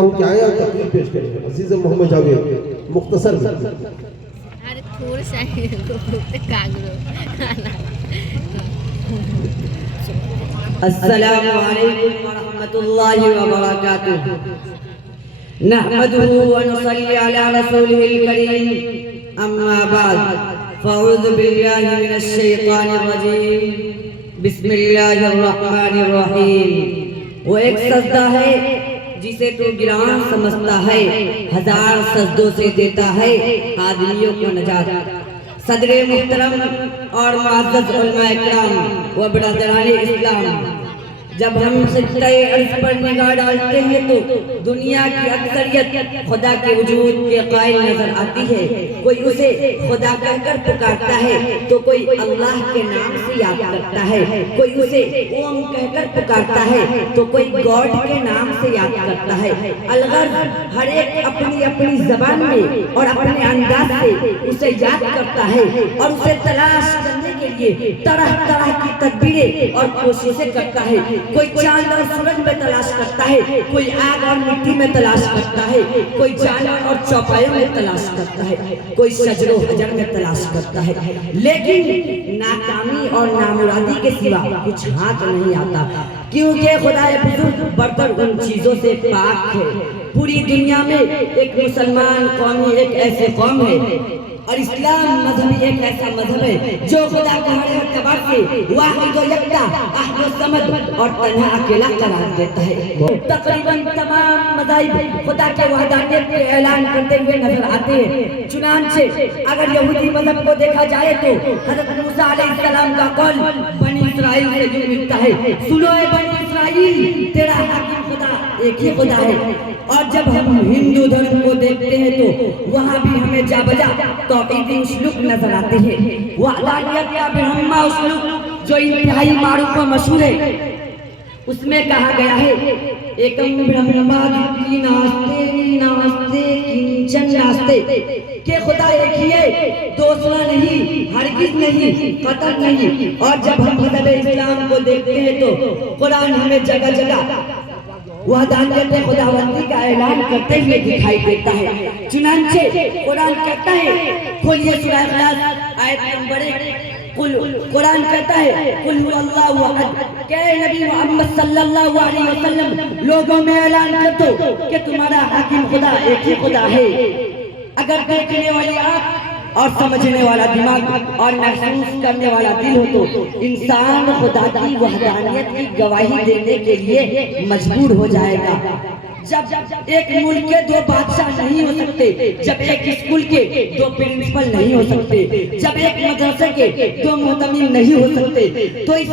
हूँ कि आया तकलीफ पेश करें अजीज मोहम्मद जावेद मुख्तसर में। अरे थोड़ा सा कागरो अस्सलामु अलैकुम व रहमतुल्लाहि व बरकातुहू। नहमदुहु व नुसल्ली अला रसूलिहिल करीम। अम्मा बाद फ़अऊज़ु बिल्लाहि मिनश शैतानिर रजीम। बिस्मिल्लाहिर रहमानिर रहीम। वो एक सजदा है जिसे तू गिरान समझता है, हजार सजदों से देता है आदमियों को नजात। सदरे मुहतरम और मुअज़्ज़ज़ उलमा इकराम व बरदराने इस्लाम, जब हम सिजदे अर्ज़ पर निगाह डालते हैं तो दुनिया की अक्सरियत खुदा के वजूद के कायल नजर आती है। कोई उसे खुदा कहकर पुकारता है तो कोई अल्लाह के नाम से याद करता है, कोई उसे ओम कहकर पुकारता है तो कोई गॉड के नाम से याद करता है। अलगर्ज हर एक अपनी अपनी जबान में और अपने अंदाज से उसे याद करता है और उसे तलाश करने के लिए तरह तरह की तदबीरें और कोशिशें करता है। कोई चांद और सूरज में तलाश करता है, कोई आग और मिट्टी में तलाश करता है, कोई जानवर और चौपायों में तलाश करता है, कोई शजरो हजर में तलाश करता है, लेकिन नाकामी और नामुरादी के सिवा कुछ हाथ नहीं आता, क्योंकि खुदाए बुजुर्ग बरतर उन चीजों से पाक है। पूरी दुनिया में एक मुसलमान कौम एक ऐसे कौम है और इस्लाम मजहब एक ऐसा मजहब है जो खुदा को हर एतबार से वाहिद व यकता, अहद व समद और तन्हा अकेला करार देता है। तकरीबन तमाम मज़ाहिब खुदा के वहदानियत के ऐलान करते हुए नजर आते हैं। चुनांचे अगर यहूदी मजहब को देखा जाए तो हज़रत मूसा अलैहिस्सलाम का कौल बनी इस्राइल से यूं मिलता है, सुनो ए बनी इस्राइल, तेरा हाकिम खुदा एक ही खुदा है। और जब हम हिंदू धर्म को देखते हैं तो वहाँ भी हमें जा बजा तौहीदी उसलूब नजर आते हैं। वहदानियत का ब्रह्मा उसलूब जो इंतहाई मारूफ व मशहूर है, उसमें कहा गया है एकम ब्रह्मादि नास्ते नास्ते किंचन नास्ते, के खुदा एक ही है, दूसरा नहीं, हरगिज नहीं, कतर नहीं। और जब हम मज़हब इस्लाम को देखते हैं तो कुरान हमें जगह जगह वहदानियत खुदावंदी का ऐलान करते हुए दिखाई देता है। चुनांचे कुरान कहता है, खोलिए सूरह इखलास आयत नंबर 1, कुरान कहता है कुल हुवल्लाहु अहद, के नबी मोहम्मद सल्लल्लाहु अलैहि वसल्लम लोगों में ऐलान कर दो कि तुम्हारा हाकिम खुदा एक ही खुदा है। अगर देखने वाली आँख और समझने वाला दिमाग और महसूस करने वाला दिल हो तो इंसान खुदा की वहदानियत की गवाही देने के लिए मजबूर हो जाएगा। जब एक मुल्क के दो बादशाह नहीं हो सकते, जब एक स्कूल के दो प्रिंसिपल नहीं हो सकते, जब एक मदरसे के दो मोहतमिम नहीं हो सकते, तो इस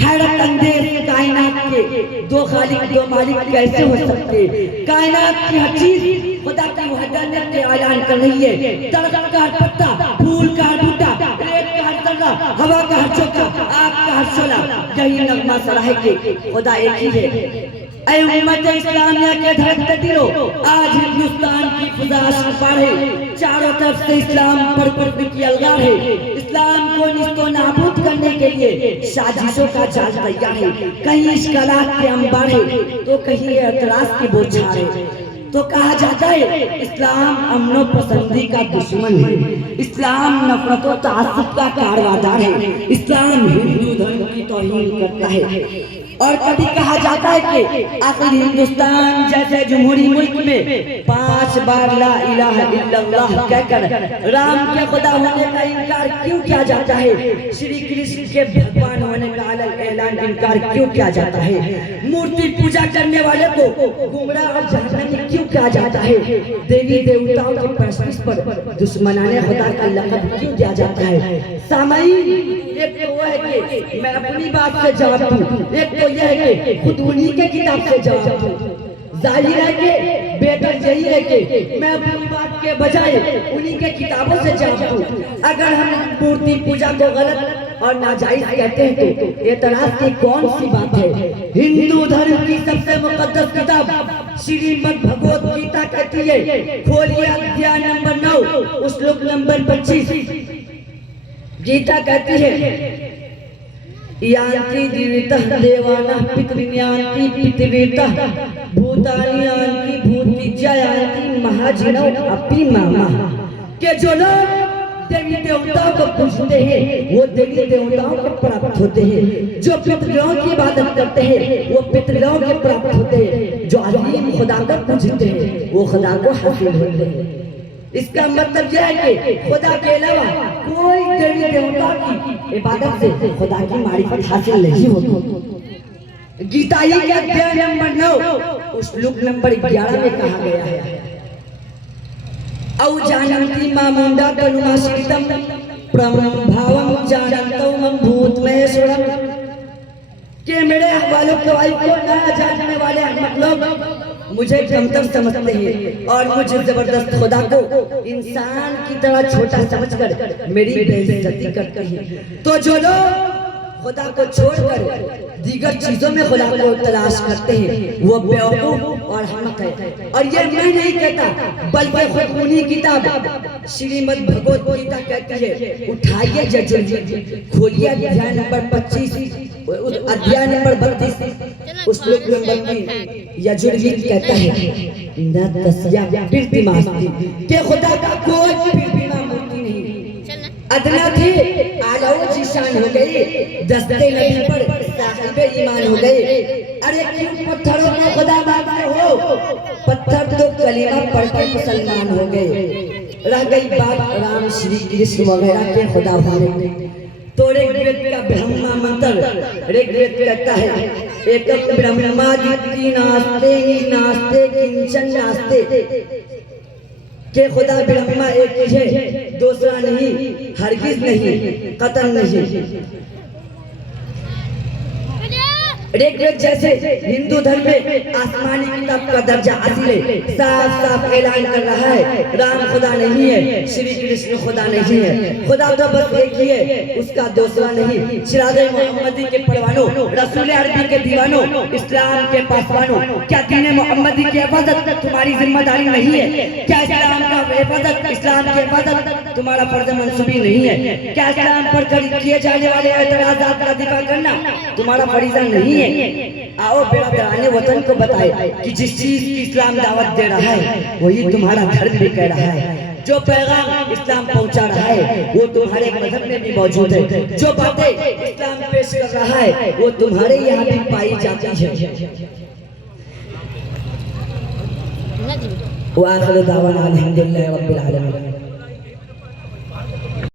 हैरत अंगेज कायनात के दो खालिक दो मालिक कैसे हो सकते। कायनात की हर चीज खुदा की वहदानियत के ऐलान कर रही है। दरख्त का हर पत्ता, फूल का हर बूटा, रेत का हर जर्रा, हवा का हर झोंका, आग का हर शोला, यही नगमा सराहे के खुदा एक ही है। ऐ उम्मत इस्लामिया के धड़कते दिलो, आज हिंदुस्तान की फिजा पारे, चारों तरफ से इस्लाम पर कुर्ब की अलगार है। इस्लाम को निस्तो नाबूद करने के लिए साजिशों का जाल तैयार है। कहीं इश्कालात के अंबार है तो कहीं एतराज की बौछार है। तो कहा जाता है इस्लाम अमनो पसंदी का दुश्मन है, इस्लाम नफरत और तासुब का कारवादार है, इस्लाम हिंदू धर्म की तौहीन करता है। और कभी कहा जाता है कि आखिर हिंदुस्तान जैसे जमहूरी मुल्क में 5 बार ला इलाहा इल्लल्लाह कहकर राम के खुदा होने का इनकार क्यों किया जाता है, श्री कृष्ण के भगवान होने का ऐलान इनकार क्यों किया जाता है, मूर्ति पूजा करने वाले को गुमराह और जहन्नमी क्यों किया जाता है, देवी देवताओं के परस्तिश पर दुश्मनाने खुदा का लक़ब क्यों दिया जाता है। सामाईन, एक तो वो है कि मैं अपनी बात से जवाब दूं, एक तो यह है कि खुद उन्हीं के किताब से जवाब दूं। जाहिर है कि बेहतर यही है कि मैं अपनी बात के बजाय उन्हीं के किताबों से जवाब दूं। अगर हम मूर्ति पूजा को गलत और नाजायज कहते हैं तो एतराज की कौन सी बात है। हिंदू धर्म की सबसे मुकद्दस किताब श्रीमद् भगवत गीता कहती है, खोलिए अध्याय नंबर 9 श्लोक नंबर 25, गीता कहती है यान्ति जीवितः देवानाः पितृयान्ति पितृवेतः भूतानि जयंती महाजिनो अपी मामा के जो लोग देवी देवताओं को पूजते हैं वो देवी देवताओं को प्राप्त होते हैं, जो पितरों की इबादत करते हैं वो पितरों के प्राप्त होते हैं, जो अजीम खुदा को पूजते हैं वो खुदा को हासिल होते हैं। इसका मतलब यह है कि खुदा के अलावा कोई देवी देवता की इबादत से खुदा की मारिफत हासिल नहीं होती। गीता ही के अध्याय नंबर 9 श्लोक नंबर 11 में कहा गया है, औ जानन्ति मामुंडा तनुमाश्रितम प्रभावम जानन्तौ मम भूत महेश्वरम, के मेरे हवालों को ना जानने वाले अहमक लोग मुझे कमतर समझते हैं और मुझे जबरदस्त खुदा को इंसान की तरह छोटा समझकर मेरी बेइज्जती करते हैं। तो जो लोग खुदा को छोड़कर दीगर चीजों में खुदा को तलाश करते हैं वो बेवकूफ और हमक है। और ये मैं नहीं कहता बल्कि खुद उन्हीं किताब श्रीमद् भगवत गीता कहती है, उठाइए यजुर्वेद खोलिए अध्याय नंबर 25 अध्याय नंबर 32 श्लोक नंबर 3 यजुर्वेद कहता है न तस्या प्रतिमास्ति के खुदा का कोई प्रतिमा मूर्ति नहीं। अदना थे आलाओ जीशान हो गए, दस्ते नबी पर साहिबे ईमान हो गए। अरे क्यों पत्थरों को खुदा मानते हो? पत्थर तो कलीमा पढ़कर मुसलमान हो गए। रह गई बात राम श्री कृष्ण वगैरह के खुदा होने। तो ऋग्वेद का ब्रह्मा मंत्र ऋग्वेद कहता है एकम ब्रह्मादिति नास्ते ही नास्ते किंचन नास्ते, के खुदा ब्रह्मा एक ही है, दूसरा नहीं, हरगिज नहीं, कतन नहीं। ऋग्वेद जैसे हिंदू धर्म में आसमानी किताब का दर्जा हासिल है, साफ साफ ऐलान कर रहा है राम खुदा नहीं है, श्री कृष्ण खुदा नहीं है। खुदा तो बस एक ही है, उसका दूसरा नहीं। सिराज मोहम्मदी के परवानों, रसूल अरबी के दीवानों, इस्लाम के पासवानों, क्या दीन मोहम्मदी की हिफाजत तुम्हारी जिम्मेदारी नहीं है? क्या इस्लाम का हिफाजत, इस्लाम की हिफाजत तुम्हारा फर्ज मंसूबी नहीं है? क्या इस्लाम पर किए जाने वाले एतराज़ात का दिफा करना तुम्हारा फरीज़ा नहीं है? आओ बेरादराने वतन को बताए कि जिस चीज की इस्लाम दावत दे रहा है वही तुम्हारा धर्म भी कह रहा है। जो पैगाम इस्लाम पहुंचा रहा है वो तुम्हारे मजहब में भी मौजूद है। जो बातें इस्लाम पेश कर रहा है वो तुम्हारे यहाँ भी पाई जाती है। वाखिर दावाना अल्हम्दुलिल्लाहि रब्बिल आलमीन।